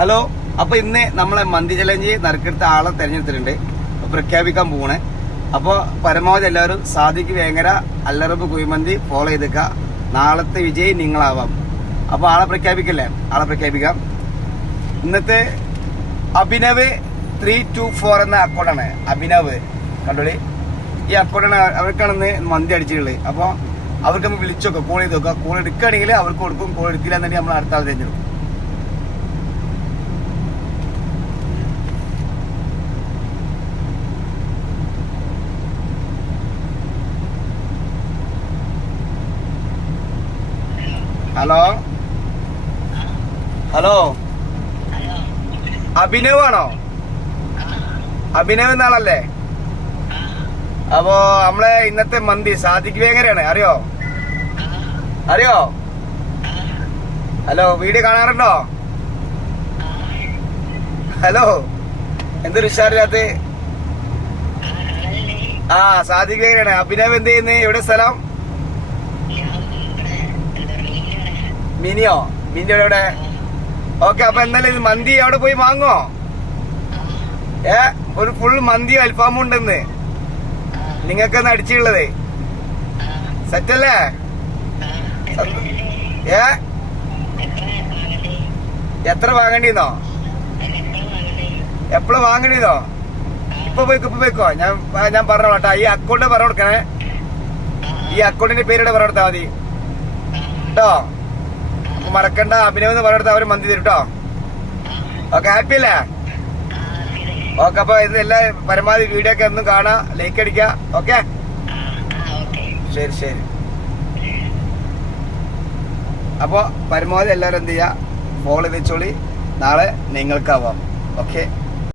Hello. അപ്പൊ ഇന്ന് നമ്മളെ മന്തി ചലഞ്ച് നറുക്കെടുത്ത ആളെ തെരഞ്ഞെടുത്തിട്ടുണ്ട്, പ്രഖ്യാപിക്കാൻ പോണേ. അപ്പോൾ പരമാവധി എല്ലാവരും സാദിഖ് വേങ്ങര അല്ലറബ് കുഴിമന്തി ഫോളോ ചെയ്തേക്കുക. നാളത്തെ വിജയി നിങ്ങളാവാം. അപ്പോൾ ആളെ പ്രഖ്യാപിക്കല്ലേ? ആളെ പ്രഖ്യാപിക്കാം. ഇന്നത്തെ അഭിനവ് 324 എന്ന അക്കൗണ്ടാണ്. അഭിനവ് കണ്ടോളി, ഈ അക്കൗണ്ടാണ്. അവർക്കാണെന്ന് മന്തി അടിച്ചിട്ടുള്ളത്. അപ്പോൾ അവർക്ക് നമ്മൾ വിളിച്ചോക്കാം, കോൾ ചെയ്ത് നോക്കാം. കോൾ എടുക്കുകയാണെങ്കിൽ അവർക്ക് കൊടുക്കും, കോൾ എടുക്കില്ല എന്നുണ്ടെങ്കിൽ നമ്മൾ അടുത്ത ആൾ തിരഞ്ഞെടുക്കും. ഹലോ ഹലോ, അഭിനവ് ആണോ? അഭിനവ് എന്നാളല്ലേ? അപ്പോ നമ്മളെ ഇന്നത്തെ മന്തി സാദിഖ് വേങ്ങരയാണ്. അറിയോ? ഹലോ, വീഡിയോ കാണാറുണ്ടോ? ഹലോ, എന്തൊരു ഉഷാറില്ലാത്ത? ആ, സാദിഖ് വേങ്ങരയാണ്. അഭിനവ് എന്ത് ചെയ്യുന്നത്? എവിടെ സ്ഥലം? മിനിയോ? മിനി എവിടെ? ഓക്കെ. അപ്പൊ എന്നാലും ഇത് മന്തി അവിടെ പോയി വാങ്ങോ? ഒരു ഫുൾ മന്തി അൽഫാമും ഉണ്ടെന്ന് നിങ്ങൾക്കെന്ന് അടിച്ചുള്ളത്. സെറ്റല്ലേ? എത്ര വാങ്ങണ്ടിന്നോ? എപ്പോഴും വാങ്ങണ്ടിന്നോ? ഇപ്പൊ പോയിക്കോ. ഞാൻ പറഞ്ഞോട്ടാ. ഈ അക്കൗണ്ട് പറഞ്ഞു കൊടുക്കണേ. ഈ അക്കൗണ്ടിന്റെ പേരിടെ പറഞ്ഞു കൊടുത്താൽ മതി കേട്ടോ. മറക്കണ്ട. അഭിനവ് എന്ന് പറഞ്ഞെടുത്ത് അവര് മന്തി തരും കേട്ടോ. ഓക്കെ, ഹാപ്പി അല്ലേ? ഓക്കെ. അപ്പൊ ഇത് എല്ലാ പരമാവധി വീഡിയോ ഒക്കെ ഒന്നും കാണാ, ലൈക്ക് അടിക്ക. ഓക്കെ, ശരി. അപ്പൊ പരമാവധി എല്ലാവരും എന്ത് ചെയ്യാ, ഫോളോ വെച്ചോളി. നാളെ നിങ്ങൾക്കാവാം. ഓക്കെ.